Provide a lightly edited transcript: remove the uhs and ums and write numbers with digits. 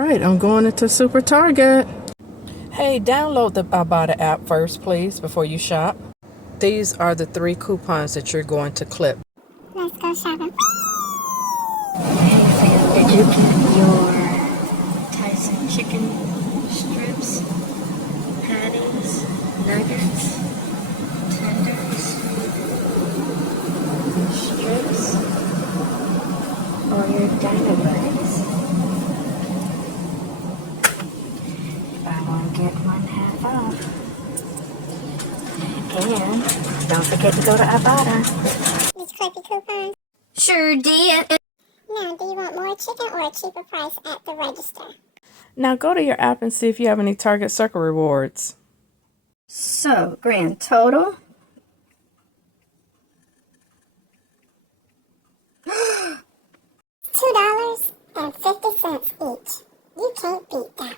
Right, I'm going into Super Target. Hey, download the IBOTTA app first, please, before you shop. These are the 3 coupons that you're going to clip. Let's go shopping. Hey fam, did you get your Tyson chicken strips, patties, nuggets, tenders, strips, or your dino bites? Buy one, get one half off. And don't forget to go to IBOTTA. Let's clip your coupons. Sure did. Now, do you want more chicken or a cheaper price at the register? Now go to your app and see if you have any Target Circle rewards. So, grand total. $2.50 each. You can't beat that.